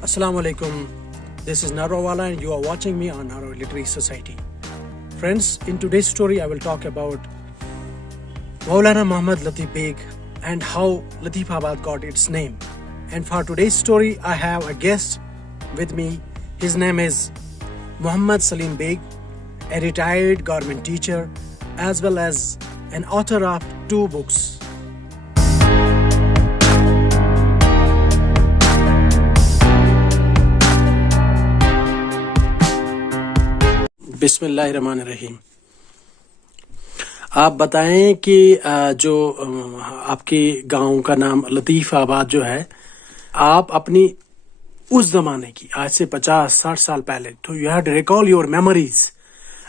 Assalamu alaikum. This is Narawala and you are watching me on Naro Literary Society. Friends, in today's story I will talk about Maulana Muhammad Latif Beg and how Latifabad got its name. And for today's story I have a guest with me. His name is Muhammad Salim Beg, a retired government teacher as well as an author of 2 books. بسم اللہ الرحمن الرحیم. آپ بتائیں کہ جو آپ کے گاؤں کا نام لطیف آباد جو ہے، آپ اپنی اس زمانے کی آج سے 50-60 سال پہلے تو you have to recall your memories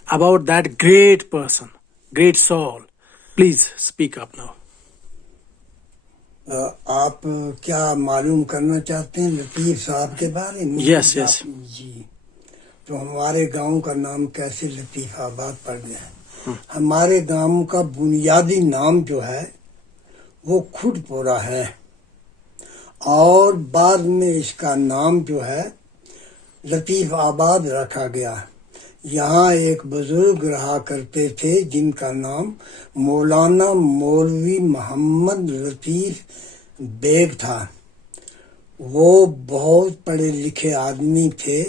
about that great person, great soul. Please speak up now. آپ کیا معلوم کرنا چاہتے ہیں لطیف صاحب کے بارے میں؟ یس یس. جی، تو ہمارے گاؤں کا نام کیسے لطیف آباد پڑ گیا؟ ہمارے گاؤں کا بنیادی نام جو ہے وہ کھڈ پورا ہے، اور بعد میں اس کا نام جو ہے لطیف آباد رکھا گیا. یہاں ایک بزرگ رہا کرتے تھے جن کا نام مولانا مولوی محمد لطیف بیگ تھا. وہ بہت پڑھے لکھے آدمی تھے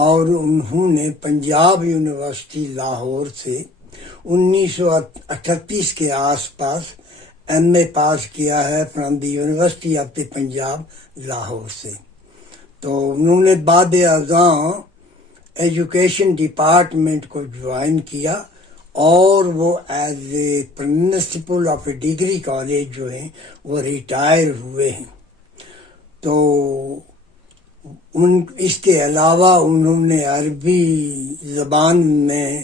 اور انہوں نے پنجاب یونیورسٹی لاہور سے 1938 کے آس پاس ایم اے پاس کیا ہے from the university of the Punjab Lahore سے. تو انہوں نے بعد ازاں ایجوکیشن ڈپارٹمنٹ کو جوائن کیا اور وہ as a principle of a degree college جو ہیں وہ ریٹائر ہوئے ہیں. تو اس کے علاوہ انہوں نے عربی زبان میں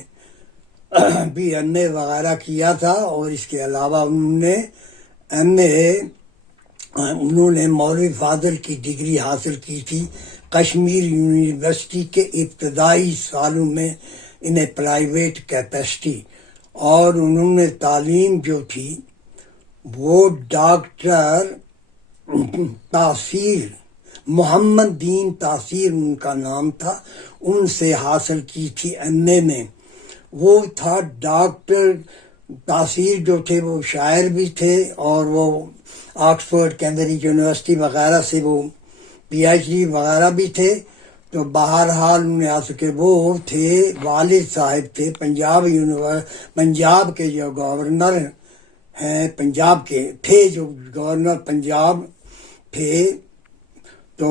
بھی ایم اے وغیرہ کیا تھا، اور اس کے علاوہ انہوں نے ایم اے انہوں نے مولوی فاضل کی ڈگری حاصل کی تھی کشمیر یونیورسٹی کے ابتدائی سالوں میں ان اے پرائیویٹ کیپیسٹی. اور انہوں نے تعلیم جو تھی وہ ڈاکٹر تاثیر محمد دین تاثیر ان کا نام تھا، ان سے حاصل کی تھی ایم اے میں. وہ تھا ڈاکٹر تاثیر جو تھے وہ شاعر بھی تھے، اور وہ آکسفورڈ کیمبرج یونیورسٹی وغیرہ سے وہ پی ایچ ڈی وغیرہ بھی تھے. تو بہرحال انہیں آ سکے وہ تھے والد صاحب تھے پنجاب کے جو گورنر ہیں، پنجاب کے تھے جو گورنر پنجاب تھے، تو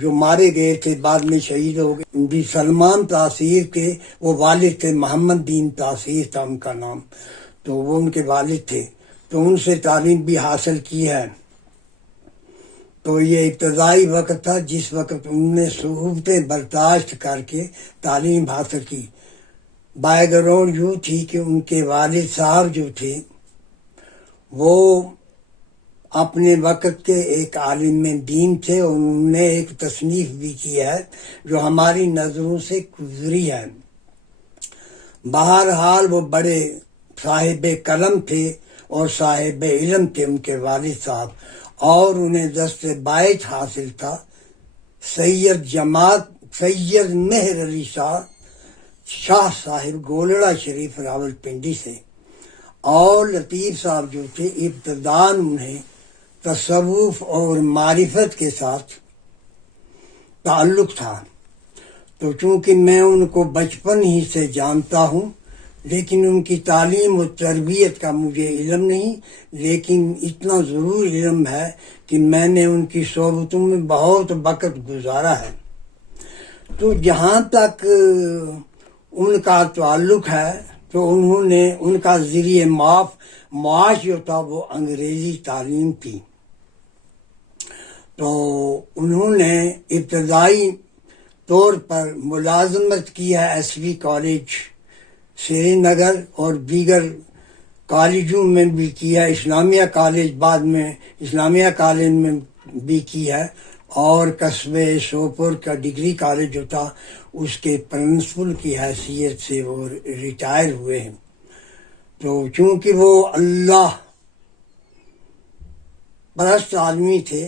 جو مارے گئے تھے بعد میں شہید ہو گئے بھی سلمان تاثیر کے وہ والد تھے. محمد دین تاثیر تھا ان کا نام، تو وہ ان کے والد تھے. تو ان سے تعلیم بھی حاصل کی ہے. تو یہ ابتدائی وقت تھا جس وقت انہوں نے صعوبتیں برداشت کر کے تعلیم حاصل کی. بیک گراؤنڈ یوں تھی کہ ان کے والد صاحب جو تھے وہ اپنے وقت کے ایک عالم دین تھے، اور انہوں نے ایک تصنیف بھی کی ہے جو ہماری نظروں سے گزری ہے. بہرحال وہ بڑے صاحب قلم تھے اور صاحب علم تھے ان کے والد صاحب، اور انہیں دست باعث حاصل تھا سید مہر علی شاہ صاحب گولڑا شریف راول پنڈی سے. اور لطیف صاحب جو تھے ابتداً انہیں تصوف اور معرفت کے ساتھ تعلق تھا. تو چونکہ میں ان کو بچپن ہی سے جانتا ہوں، لیکن ان کی تعلیم و تربیت کا مجھے علم نہیں، لیکن اتنا ضرور علم ہے کہ میں نے ان کی صحبتوں میں بہت وقت گزارا ہے. تو جہاں تک ان کا تعلق ہے تو انہوں نے ان کا ذریعہ معاش جو تھا وہ انگریزی تعلیم تھی. تو انہوں نے ابتدائی طور پر ملازمت کی ہے ایس وی کالج سری نگر اور دیگر کالجوں میں بھی کی ہے. اسلامیہ کالج بعد میں اسلامیہ کالج میں بھی کی ہے، اور قصبے شوپور کا ڈگری کالج جو تھا اس کے پرنسپل کی حیثیت سے وہ ریٹائر ہوئے ہیں. تو چونکہ وہ اللہ پرست آدمی تھے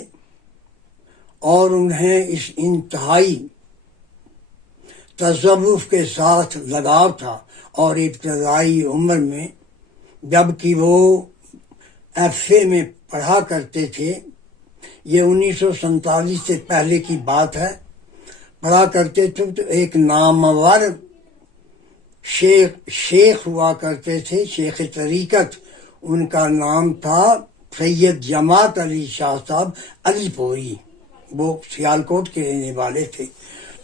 اور انہیں اس انتہائی تصوف کے ساتھ لگاؤ تھا، اور ابتدائی عمر میں جب کہ وہ FA میں پڑھا کرتے تھے، یہ 1947 سے پہلے کی بات ہے، پڑھا کرتے تھے تو ایک نامور شیخ ہوا کرتے تھے، شیخ طریقت، ان کا نام تھا سید جماعت علی شاہ صاحب علی پوری، وہ سیالکوٹ کے رہنے والے تھے۔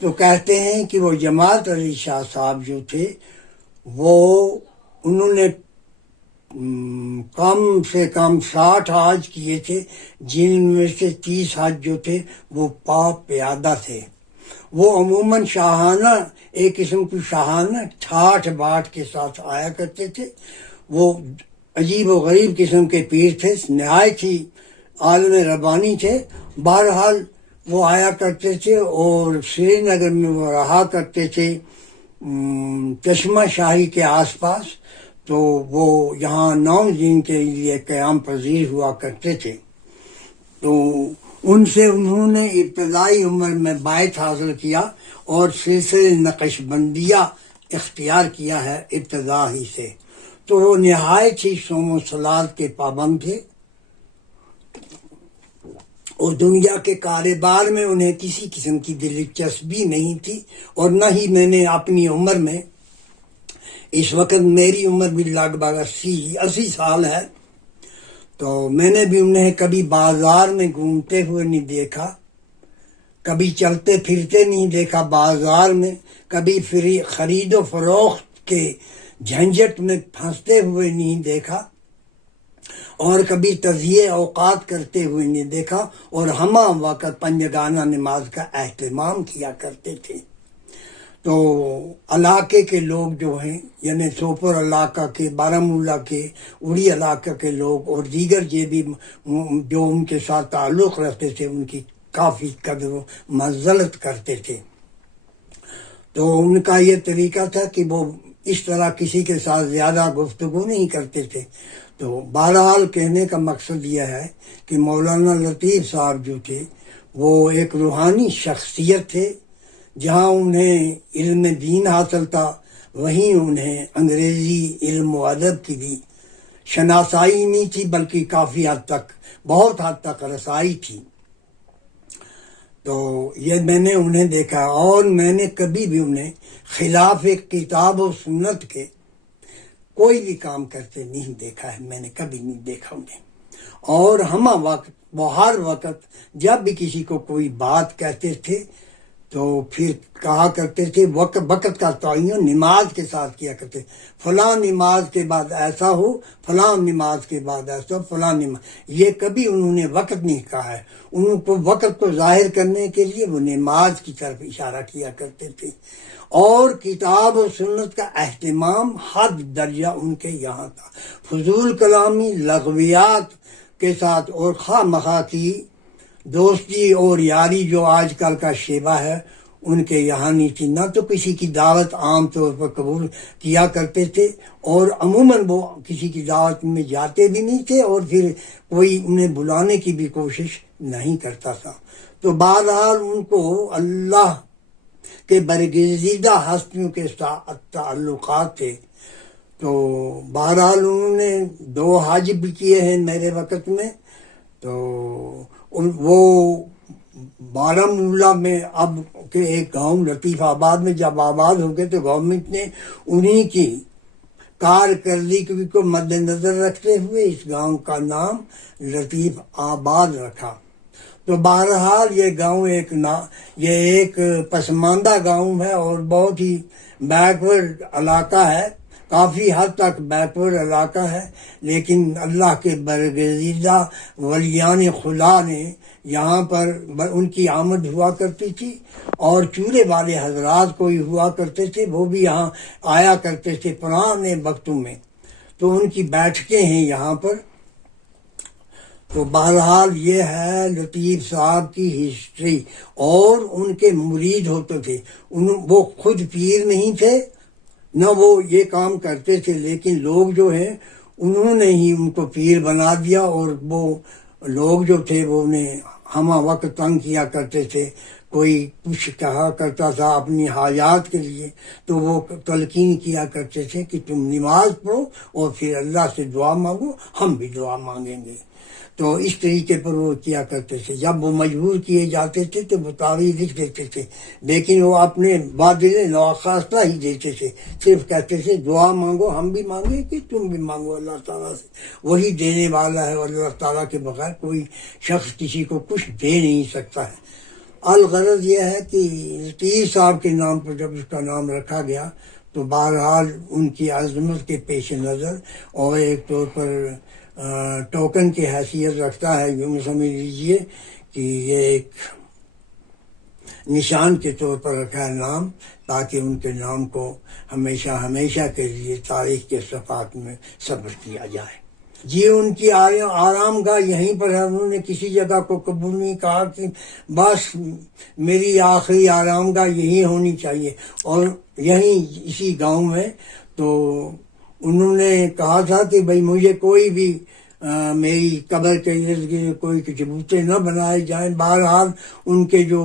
تو کہتے ہیں کہ وہ جماعت علی شاہ صاحب جو تھے وہ انہوں نے کم سے کم 60 حج کیے تھے، جن میں سے 30 حج جو تھے وہ پا پیادہ تھے۔ وہ عموماً شاہانہ، ایک قسم کی شاہانہ ٹھاٹ باٹ کے ساتھ آیا کرتے تھے۔ وہ عجیب و غریب قسم کے پیر تھے، نہایت ہی عالم ربانی تھے۔ بہرحال وہ آیا کرتے تھے اور سری نگر میں وہ رہا کرتے تھے، چشمہ شاہی کے آس پاس، تو وہ یہاں 9 دن کے لیے قیام پذیر ہوا کرتے تھے۔ تو ان سے انہوں نے ابتدائی عمر میں بیعت حاصل کیا اور سلسلہ نقش بندیہ اختیار کیا ہے ابتدا ہی سے۔ تو وہ نہایت ہی صوم و صلات کے پابند تھے، اور دنیا کے کاروبار میں انہیں کسی قسم کی دلچسپی نہیں تھی، اور نہ ہی میں نے اپنی عمر میں، اس وقت میری عمر بھی لگ بھگ 80 سال ہے، تو میں نے بھی انہیں کبھی بازار میں گھومتے ہوئے نہیں دیکھا، کبھی چلتے پھرتے نہیں دیکھا بازار میں، کبھی خرید و فروخت کے جھنجٹ میں پھنستے ہوئے نہیں دیکھا، اور کبھی تضییع اوقات کرتے ہوئے نہیں دیکھا، اور ہمہ وقت پنجگانہ نماز کا اہتمام کیا کرتے تھے۔ تو علاقے کے لوگ جو ہیں، یعنی سوپور علاقہ کے، بارہمولہ کے، اڑی علاقہ کے لوگ اور دیگر جو ان کے ساتھ تعلق رکھتے تھے، ان کی کافی قدر و منزلت کرتے تھے۔ تو ان کا یہ طریقہ تھا کہ وہ اس طرح کسی کے ساتھ زیادہ گفتگو نہیں کرتے تھے۔ تو بہرحال کہنے کا مقصد یہ ہے کہ مولانا لطیف صاحب جو تھے وہ ایک روحانی شخصیت تھے۔ جہاں انہیں علم دین حاصل تھا، وہیں انہیں انگریزی علم و ادب کی بھی شناسائی نہیں تھی، بلکہ کافی حد تک، بہت حد تک رسائی تھی۔ تو یہ میں نے انہیں دیکھا، اور میں نے کبھی بھی انہیں خلاف کتاب و سنت کے کوئی بھی کام کرتے نہیں دیکھا ہے، میں نے کبھی نہیں دیکھا انہیں۔ اور ہمہ وقت، وہ ہر وقت جب بھی کسی کو کوئی بات کہتے تھے تو پھر کہا کرتے تھے، وقت کا تعین نماز کے ساتھ کیا کرتے، فلاں نماز کے بعد ایسا ہو، فلاں نماز کے بعد ایسا ہو، فلاں نماز، یہ کبھی انہوں نے وقت نہیں کہا ہے۔ ان کو وقت کو ظاہر کرنے کے لیے وہ نماز کی طرف اشارہ کیا کرتے تھے، اور کتاب و سنت کا اہتمام حد درجہ ان کے یہاں تھا۔ فضول کلامی، لغویات کے ساتھ اور خواہ مخواہ کی دوستی اور یاری جو آج کل کا شیوہ ہے، ان کے یہاں نہیں تھی۔ نہ تو کسی کی دعوت عام طور پر قبول کیا کرتے تھے، اور عموماً وہ کسی کی دعوت میں جاتے بھی نہیں تھے، اور پھر کوئی انہیں بلانے کی بھی کوشش نہیں کرتا تھا۔ تو بہرحال ان کو اللہ کے برگزیدہ ہستیوں کے ساتھ تعلقات تھے۔ تو بہرحال انہوں نے 2 حج بھی کیے ہیں میرے وقت میں۔ تو وہ بارہمولہ میں اب کے ایک گاؤں لطیف آباد میں جب آباد ہو گئے، تو گورنمنٹ نے انہی کی کارکردگی کو مد نظر رکھتے ہوئے اس گاؤں کا نام لطیف آباد رکھا۔ تو بہرحال یہ گاؤں یہ ایک پسماندہ گاؤں ہے، اور بہت ہی بیکورڈ علاقہ ہے، کافی حد تک بیکورڈ علاقہ ہے، لیکن اللہ کے برگزیدہ ولیان خدا نے یہاں پر ان کی آمد ہوا کرتی تھی، اور چولہے والے حضرات کوئی ہوا کرتے تھے، وہ بھی یہاں آیا کرتے تھے پرانے وقتوں میں۔ تو ان کی بیٹھکیں ہیں یہاں پر۔ تو بہرحال یہ ہے لطیف صاحب کی ہسٹری، اور ان کے مرید ہوتے تھے۔ وہ خود پیر نہیں تھے، نہ وہ یہ کام کرتے تھے، لیکن لوگ جو ہیں انہوں نے ہی ان کو پیر بنا دیا، اور وہ لوگ جو تھے وہ انہیں ہمہ وقت تنگ کیا کرتے تھے. کوئی کچھ کہا کرتا تھا اپنی حاجات کے لیے تو وہ تلقین کیا کرتے تھے کہ تم نماز پڑھو اور پھر اللہ سے دعا مانگو، ہم بھی دعا مانگیں گے. تو اس طریقے پر وہ کیا کرتے تھے. جب وہ مجبور کیے جاتے تھے تو وہ تاریخ لکھ دیتے تھے، لیکن وہ اپنے بادل نواخواستہ ہی دیتے تھے. صرف کہتے تھے دعا مانگو، ہم بھی مانگیں کہ تم بھی مانگو اللہ تعالیٰ سے. وہی دینے والا ہے اور اللہ تعالیٰ کے بغیر کوئی شخص کسی کو کچھ دے نہیں سکتا ہے. الغرض یہ ہے کہ پیر صاحب کے نام پر جب اس کا نام رکھا گیا تو بہرحال ان کی عظمت کے پیش نظر اور ایک طور پر ٹوکن کی حیثیت رکھتا ہے. یوں سمجھ لیجیے کہ یہ ایک نشان کے طور پر رکھا ہے نام، تاکہ ان کے نام کو ہمیشہ ہمیشہ کے لیے تاریخ کے صفحات میں ثبت کیا جائے. جی ان کی آرام گاہ یہیں پر ہے. انہوں نے کسی جگہ کو قبول نہیں کہا کہ بس میری آخری آرام گاہ یہی ہونی چاہیے، اور یہیں اسی گاؤں میں. تو انہوں نے کہا تھا کہ بھئی مجھے کوئی بھی میری قبر کے ارد گرد کوئی چبوتے نہ بنائے جائیں. بہرحال ان کے جو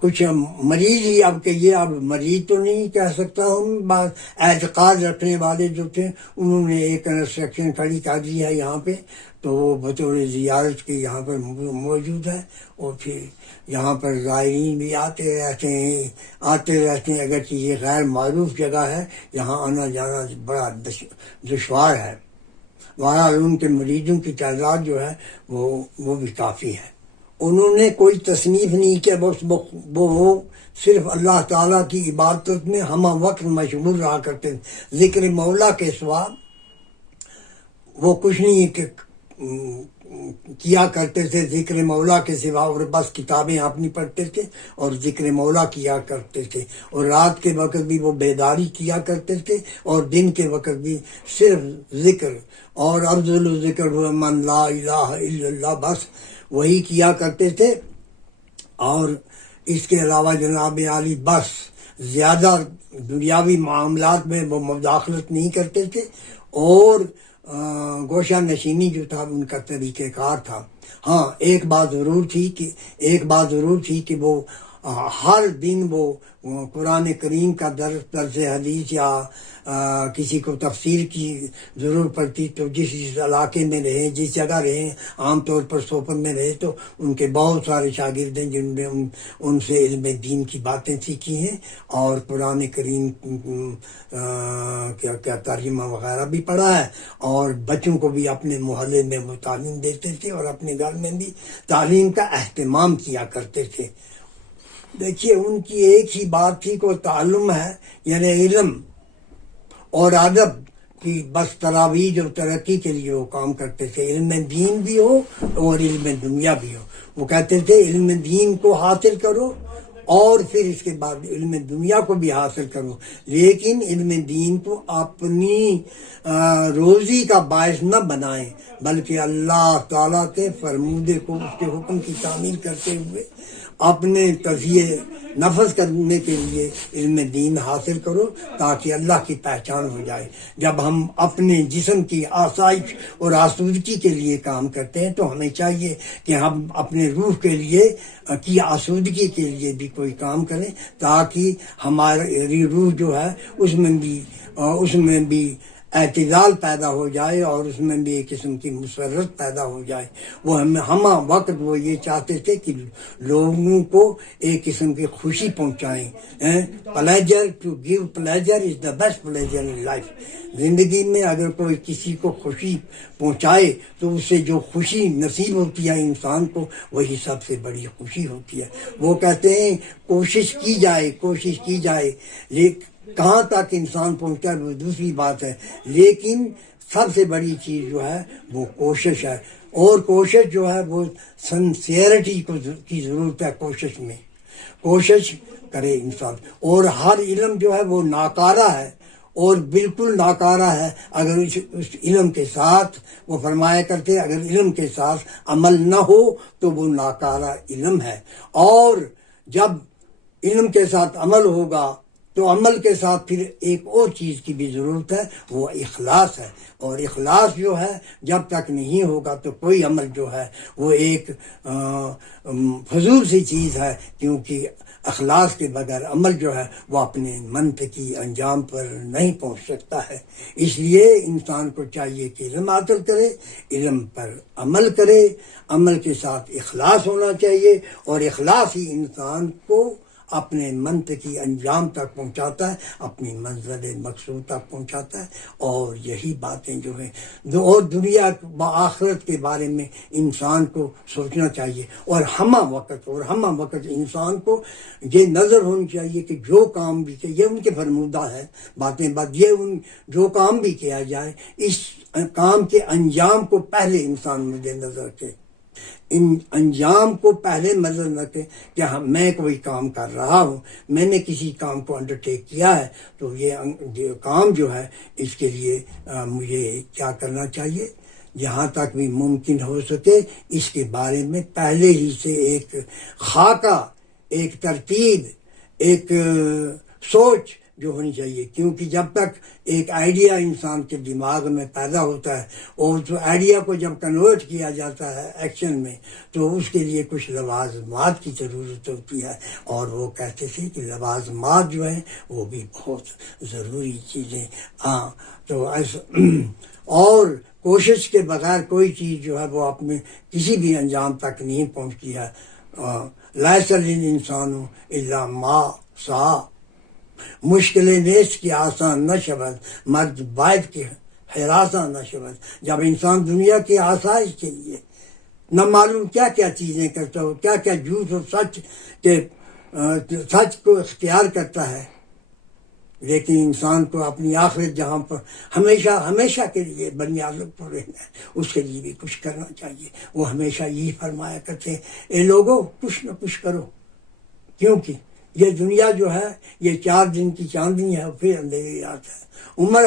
کچھ مریض ہی، اب کہیے اب مریض تو نہیں کہہ سکتا ہوں، بعض اعتقاد رکھنے والے جو تھے انہوں نے ایک کنسٹرکشن کھڑی کر دی ہے یہاں پہ، تو وہ بطور زیارت کے یہاں پر موجود ہے. اور پھر یہاں پر زائرین بھی آتے رہتے ہیں. اگرچہ یہ غیر معروف جگہ ہے، یہاں آنا جانا بڑا دشوار ہے. بہرحال ان کے مریضوں کی تعداد جو ہے وہ بھی کافی ہے. انہوں نے کوئی تصنیف نہیں کیا، بس وہ صرف اللہ تعالیٰ کی عبادت میں ہمہ وقت مشغول رہا کرتے تھے. ذکر مولا کے سوا وہ کچھ نہیں کیا کرتے تھے. ذکر مولا کے سوا اور بس کتابیں اپنی پڑھتے تھے اور ذکر مولا کیا کرتے تھے. اور رات کے وقت بھی وہ بیداری کیا کرتے تھے، اور دن کے وقت بھی صرف ذکر. اور افضل الذکر من لا الہ الا اللہ، بس وہی کیا کرتے تھے. اور اس کے علاوہ جناب عالی بس زیادہ دنیاوی معاملات میں وہ مداخلت نہیں کرتے تھے. اور گوشہ نشینی جو تھا ان کا طریقہ کار تھا. ہاں ایک بات ضرور تھی کہ وہ ہر دن وہ قرآن کریم کا درس حدیث یا کسی کو تفسیر کی ضرورت پڑتی تو جس علاقے میں رہیں، جس جگہ رہیں، عام طور پر سوپر میں رہے تو ان کے بہت سارے شاگرد ہیں جن نے ان سے علم دین کی باتیں سیکھی ہیں اور قرآن کریم کیا ترجمہ وغیرہ بھی پڑھا ہے. اور بچوں کو بھی اپنے محلے میں وہ تعلیم دیتے تھے اور اپنے گھر میں بھی تعلیم کا اہتمام کیا کرتے تھے. دیکھیے ان کی ایک ہی بات تھی کہ تعلم ہے، یعنی علم اور ادب کی بس تراویج اور ترقی کے لیے وہ کام کرتے تھے. علم دین بھی ہو اور علم دنیا بھی ہو. وہ کہتے تھے علم دین کو حاصل کرو اور پھر اس کے بعد علم دنیا کو بھی حاصل کرو، لیکن علم دین کو اپنی روزی کا باعث نہ بنائیں، بلکہ اللہ تعالیٰ کے فرمودے کو، اس کے حکم کی تعمیل کرتے ہوئے اپنے تزیے نفذ کرنے کے لیے علم دین حاصل کرو تاکہ اللہ کی پہچان ہو جائے. جب ہم اپنے جسم کی آسائش اور آسودگی کے لیے کام کرتے ہیں تو ہمیں چاہیے کہ ہم اپنے روح کے لیے کی آسودگی کے لیے بھی کوئی کام کریں تاکہ ہماری روح جو ہے اس میں بھی اعتدال پیدا ہو جائے اور اس میں بھی ایک قسم کی مسرت پیدا ہو جائے. وہ ہمہ وقت وہ یہ چاہتے تھے کہ لوگوں کو ایک قسم کی خوشی پہنچائیں. Pleasure to give pleasure is the best pleasure in life. زندگی میں اگر کوئی کسی کو خوشی پہنچائے تو اس سے جو خوشی نصیب ہوتی ہے انسان کو وہی سب سے بڑی خوشی ہوتی ہے. وہ کہتے ہیں کوشش کی جائے لیکن کہاں تک انسان پہنچتا ہے وہ دوسری بات ہے، لیکن سب سے بڑی چیز جو ہے وہ کوشش ہے. اور کوشش جو ہے وہ سنسیئرٹی کی ضرورت ہے. کوشش کرے انسان. اور ہر علم جو ہے وہ ناکارہ ہے اور بالکل ناکارہ ہے اگر اس علم کے ساتھ، وہ فرمایا کرتے اگر علم کے ساتھ عمل نہ ہو تو وہ ناکارہ علم ہے. اور جب علم کے ساتھ عمل ہوگا تو عمل کے ساتھ پھر ایک اور چیز کی بھی ضرورت ہے، وہ اخلاص ہے، اور اخلاص جو ہے جب تک نہیں ہوگا تو کوئی عمل جو ہے وہ ایک فضول سی چیز ہے، کیونکہ اخلاص کے بغیر عمل جو ہے وہ اپنے منطقی انجام پر نہیں پہنچ سکتا ہے۔ اس لیے انسان کو چاہیے کہ علم حاصل کرے، علم پر عمل کرے، عمل کے ساتھ اخلاص ہونا چاہیے، اور اخلاص ہی انسان کو اپنے منطقی انجام تک پہنچاتا ہے، اپنی منزل مقصود تک پہنچاتا ہے۔ اور یہی باتیں جو ہیں اور دنیا و آخرت کے بارے میں انسان کو سوچنا چاہیے، اور ہمہ وقت انسان کو یہ نظر ہونی چاہیے کہ جو کام بھی کہ یہ ان کے فرمودہ ہے باتیں، جو کام بھی کیا جائے اس کام کے انجام کو پہلے انسان مد نظر رکھے، ان انجام کو پہلے نظر رکھے کہ میں کوئی کام کر رہا ہوں، میں نے کسی کام کو انڈرٹیک کیا ہے، تو یہ کام جو ہے اس کے لیے مجھے کیا کرنا چاہیے، جہاں تک بھی ممکن ہو سکے اس کے بارے میں پہلے ہی سے ایک خاکہ، ایک ترتیب، ایک سوچ جو ہونی چاہیے، کیونکہ جب تک ایک آئیڈیا انسان کے دماغ میں پیدا ہوتا ہے اور اس آئیڈیا کو جب کنورٹ کیا جاتا ہے ایکشن میں، تو اس کے لیے کچھ لوازمات کی ضرورت ہوتی ہے، اور وہ کہتے تھے کہ لوازمات جو ہیں وہ بھی بہت ضروری چیزیں۔ تو اور کوشش کے بغیر کوئی چیز جو ہے وہ اپنے کسی بھی انجام تک نہیں پہنچتی ہے۔ لیس للانسان الا ما سعی، مشکلیں نیست کی آسان نہ شود، مرد باید کی ہراساں نہ شود۔ جب انسان دنیا کی آسائش کے لیے نہ معلوم کیا کیا چیزیں کرتا ہو، کیا کیا جھوٹ اور سچ کو اختیار کرتا ہے، لیکن انسان کو اپنی آخرت جہاں پر ہمیشہ کے لیے بنیادت پر رہنا ہے، اس کے لیے بھی کچھ کرنا چاہیے۔ وہ ہمیشہ یہی فرمایا کرتے ہیں، اے لوگو کچھ نہ کچھ کرو، کیونکہ یہ دنیا جو ہے یہ 4 دن کی چاندنی ہے، پھر اندھیری رات ہے۔ عمر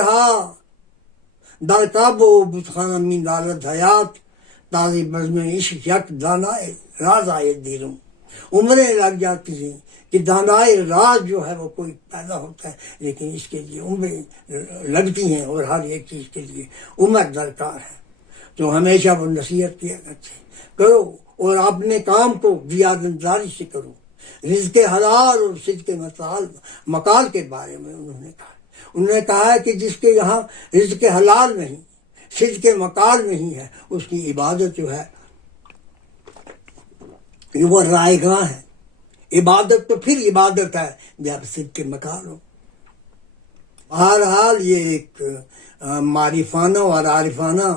در کعب و بتخانہ من دالت حیات، تازی بزم عشق یک دانائے راز آئے دیروں۔ عمریں لگ جاتی ہیں کہ دانائے راز جو ہے وہ کوئی پیدا ہوتا ہے، لیکن اس کے لیے عمریں لگتی ہیں، اور ہر ایک چیز کے لیے عمر درکار ہے۔ تو ہمیشہ وہ نصیحت کیا کرتے ہیں، کرو اور اپنے کام کو دیانتداری سے کرو۔ رزق حلال اور صدق مقال کے بارے میں انہوں نے کہا ہے کہ جس کے یہاں رزق حلال نہیں، صدق مقال نہیں ہے، اس کی عبادت جو ہے وہ رائے گاہ ہے۔ عبادت تو پھر عبادت ہے جب صدق مقال ہو۔ بہرحال یہ ایک معرفانہ اور عارفانہ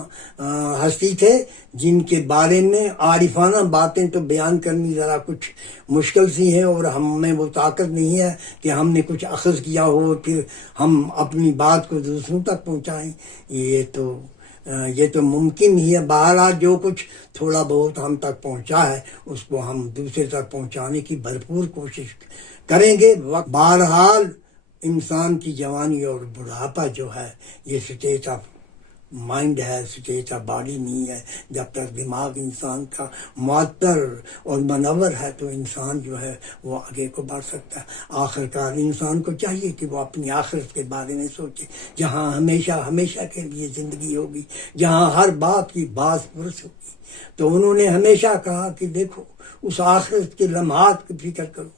ہستی تھے، جن کے بارے میں عارفانہ باتیں تو بیان کرنی ذرا کچھ مشکل سی ہیں، اور ہم میں وہ طاقت نہیں ہے کہ ہم نے کچھ اخذ کیا ہو کہ ہم اپنی بات کو دوسروں تک پہنچائیں، یہ تو ممکن ہی ہے۔ بہرحال جو کچھ تھوڑا بہت ہم تک پہنچا ہے اس کو ہم دوسرے تک پہنچانے کی بھرپور کوشش کریں گے۔ بہرحال انسان کی جوانی اور بڑھاپا جو ہے یہ اسٹیٹ آف مائنڈ ہے، اسٹیٹ آف باڈی نہیں ہے۔ جب تک دماغ انسان کا معطر اور منور ہے تو انسان جو ہے وہ آگے کو بڑھ سکتا ہے۔ آخرکار انسان کو چاہیے کہ وہ اپنی آخرت کے بارے میں سوچے، جہاں ہمیشہ کے لیے زندگی ہوگی، جہاں ہر بات کی باز پرس ہوگی۔ تو انہوں نے ہمیشہ کہا کہ دیکھو اس آخرت کے لمحات کی فکر کرو،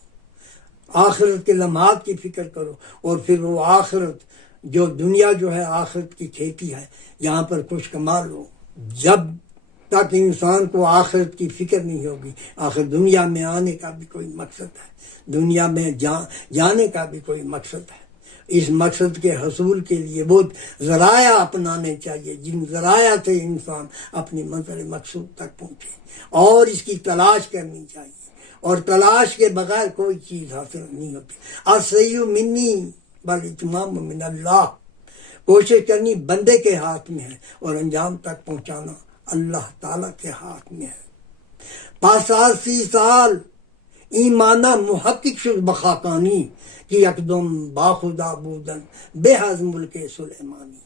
آخرت کے لمحات کی فکر کرو، اور پھر وہ آخرت جو دنیا جو ہے آخرت کی کھیتی ہے، یہاں پر کچھ کما لو۔ جب تک انسان کو آخرت کی فکر نہیں ہوگی، آخر دنیا میں آنے کا بھی کوئی مقصد ہے، دنیا میں جانے کا بھی کوئی مقصد ہے۔ اس مقصد کے حصول کے لیے وہ ذرائع اپنانے چاہیے جن ذرائع سے انسان اپنی منزل مقصود تک پہنچے، اور اس کی تلاش کرنی چاہیے، اور تلاش کے بغیر کوئی چیز حاصل نہیں ہوتی۔ السعی منی والاتمام من اللہ، کوشش کرنی بندے کے ہاتھ میں ہے اور انجام تک پہنچانا اللہ تعالیٰ کے ہاتھ میں ہے۔ 5 سال ایمانہ محقق شد بخاکانی کہ یکدم باخدا بودن بے حز ملک سلیمانی،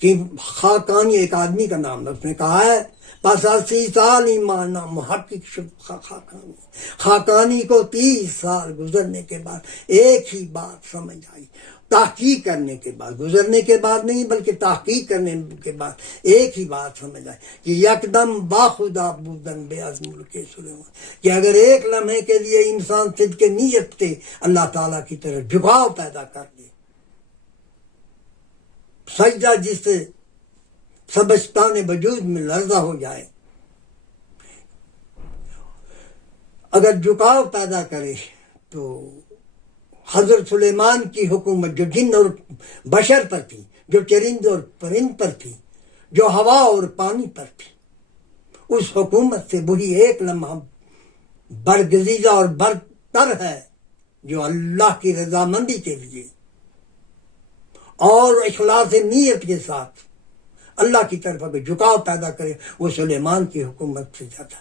کہ خاکانی ایک آدمی کا نام ہے، اس نے کہا ہے پس 80 سال ایمانا محقق شد خاقانی، خاقانی کو 30 سال گزرنے کے بعد ایک ہی بات سمجھ آئی، تحقیق کرنے کے بعد، گزرنے کے بعد نہیں بلکہ تحقیق کرنے کے بعد ایک ہی بات سمجھ آئی کہ یکدم باخدا بودن بے از ملک سلیمان، کہ اگر ایک لمحے کے لیے انسان صدق نیت سے اللہ تعالیٰ کی طرف جھکاؤ پیدا کر دے، سجدہ جس سے سبستان وجود میں لرزہ ہو جائے، اگر جھکاؤ پیدا کرے تو حضرت سلیمان کی حکومت جو جن اور بشر پر تھی، جو چرند اور پرند پر تھی، جو ہوا اور پانی پر تھی، اس حکومت سے وہی ایک لمحہ برگزیدہ اور برتر ہے جو اللہ کی رضامندی کے لیے اور اخلاص نیت کے ساتھ اللہ کی طرف اگر جھکاؤ پیدا کرے، وہ سلیمان کی حکومت سے جاتا۔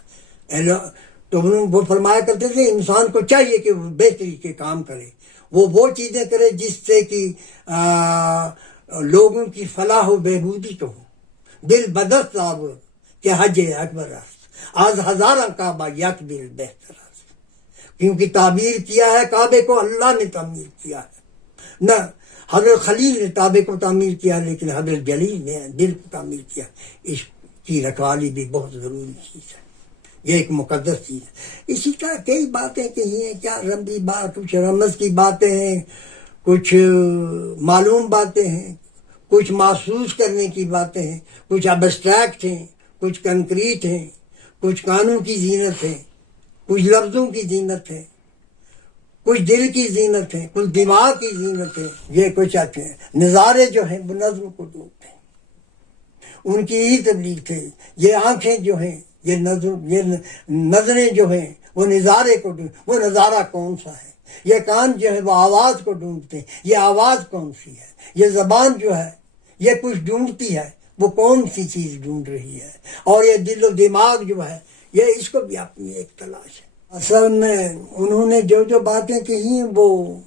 تو وہ فرمایا کرتے تھے انسان کو چاہیے کہ وہ بہتری کے کام کرے، وہ چیزیں کرے جس سے کہ لوگوں کی فلاح و بہبودی تو ہو۔ دل بدست آب کہ حج اکبر است، آز ہزارہ کعبہ یک دل بہتر است، کیونکہ تعبیر کیا ہے کعبے کو اللہ نے تعمیر کیا ہے، نہ حضرت خلیل نے کعبے کو تعمیر کیا، لیکن حضرت جلیل نے دل کو تعمیر کیا۔ اس کی رکھوالی بھی بہت ضروری چیز ہے، یہ ایک مقدس چیز ہے۔ اسی طرح کئی باتیں کہی ہیں، کیا رمزی بات، کچھ رمز کی باتیں ہیں، کچھ معلوم باتیں ہیں، کچھ محسوس کرنے کی باتیں ہیں، کچھ ابسٹریکٹ ہیں، کچھ کنکریٹ ہیں، کچھ کانوں کی زینت ہے، کچھ لفظوں کی زینت ہے، کچھ دل کی زینت ہے، کچھ دماغ کی زینت ہے۔ یہ کچھ اچھے ہیں نظارے جو ہیں وہ نظم کو ڈھونڈتے ہیں، ان کی ہی تبلیغ تھے۔ یہ آنکھیں جو ہیں، یہ نظریں جو ہیں وہ نظارے کو ڈھونڈ، وہ نظارہ کون سا ہے۔ یہ کان جو ہے وہ آواز کو ڈھونڈتے ہیں، یہ آواز کون سی ہے۔ یہ زبان جو ہے یہ کچھ ڈھونڈتی ہے، وہ کون سی چیز ڈھونڈ رہی ہے۔ اور یہ دل و دماغ جو ہے یہ اس کو بھی اپنی ایک تلاش ہے۔ اصل میں انہوں نے جو باتیں کہی ہیں وہ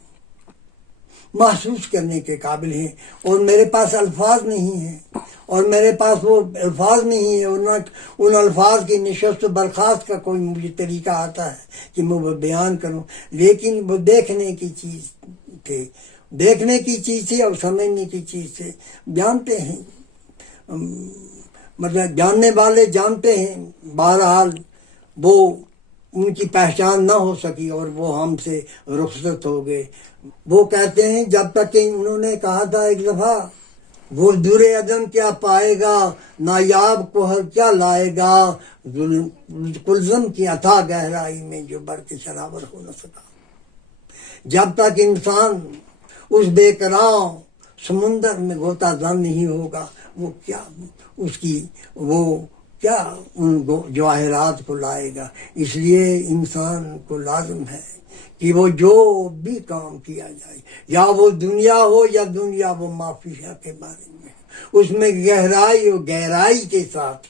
محسوس کرنے کے قابل ہیں، اور میرے پاس الفاظ نہیں ہیں، اور میرے پاس وہ الفاظ نہیں ہیں، اور نہ ان الفاظ کی نشست و برخاست کا کوئی مجھے طریقہ آتا ہے کہ میں وہ بیان کروں، لیکن وہ دیکھنے کی چیز تھی اور سمجھنے کی چیز تھی۔ جانتے ہیں، مطلب جاننے والے جانتے ہیں، بہرحال وہ ان کی پہچان نہ ہو سکی اور وہ ہم سے رخصت ہو گئے۔ وہ کہتے ہیں جب تک کہ انہوں نے کہا تھا ایک دفعہ، وہ در عدم کیا پائے گا، نایاب کوہر کیا لائے گا، کلزم کی اتھا گہرائی میں جو بر کے شرابر ہو نہ سکا۔ جب تک انسان اس بے قرار سمندر میں غوطہ زن نہیں ہوگا، وہ کیا ان جواہرات کو لائے گا۔ اس لیے انسان کو لازم ہے کہ وہ جو بھی کام کیا جائے، یا وہ دنیا ہو یا دنیا وہ معافیہ کے بارے میں، اس میں گہرائی و گہرائی کے ساتھ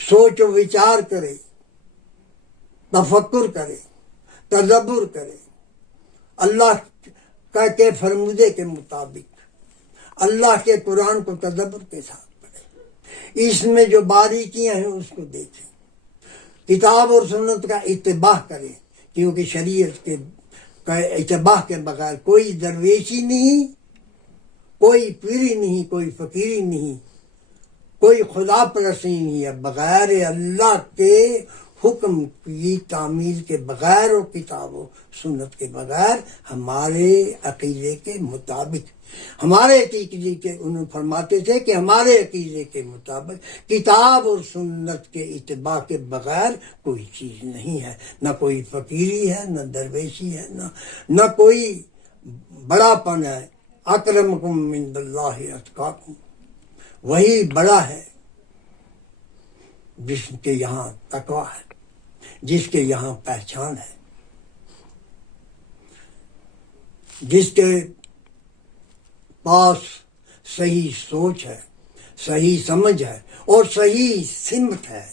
سوچ و وچار کرے، تفکر کرے، تدبر کرے، اللہ کے فرمودے کے مطابق اللہ کے قرآن کو تدبر کے ساتھ پڑھے، اس میں جو باریکیاں ہیں اس کو دیکھیں، کتاب اور سنت کا اتباع کریں، کیونکہ شریعت کے اتباع کے بغیر کوئی درویشی نہیں، کوئی پیری نہیں، کوئی فقیری نہیں، کوئی خدا پرستی نہیں ہے۔ بغیر اللہ کے حکم کی تعمیل کے بغیر اور کتاب و سنت کے بغیر ہمارے عقیدے کے مطابق، ہمارے عقیدے کے انہوں فرماتے تھے کہ ہمارے عقیدے کے مطابق کتاب اور سنت کے اتباع کے بغیر کوئی چیز نہیں ہے، نہ کوئی فقیری ہے، نہ درویشی ہے، نہ کوئی بڑا پن ہے۔ اکرمکم عند اللہ اتقاکم، وہی بڑا ہے جس کے یہاں تقویٰ ہے، جس کے یہاں پہچان ہے، جس کے پاس صحیح سوچ ہے، صحیح سمجھ ہے اور صحیح سمت ہے،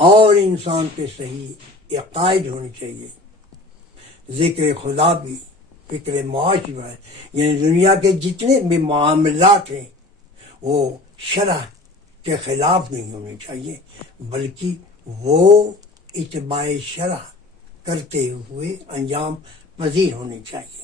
اور انسان کے صحیح عقائد ہونے چاہیے، ذکر خدا بھی فکر معاش جو ہے، یعنی دنیا کے جتنے بھی معاملات ہیں وہ شرع کے خلاف نہیں ہونے چاہیے، بلکہ وہ اتباع شرع کرتے ہوئے انجام پذیر ہونے چاہیے۔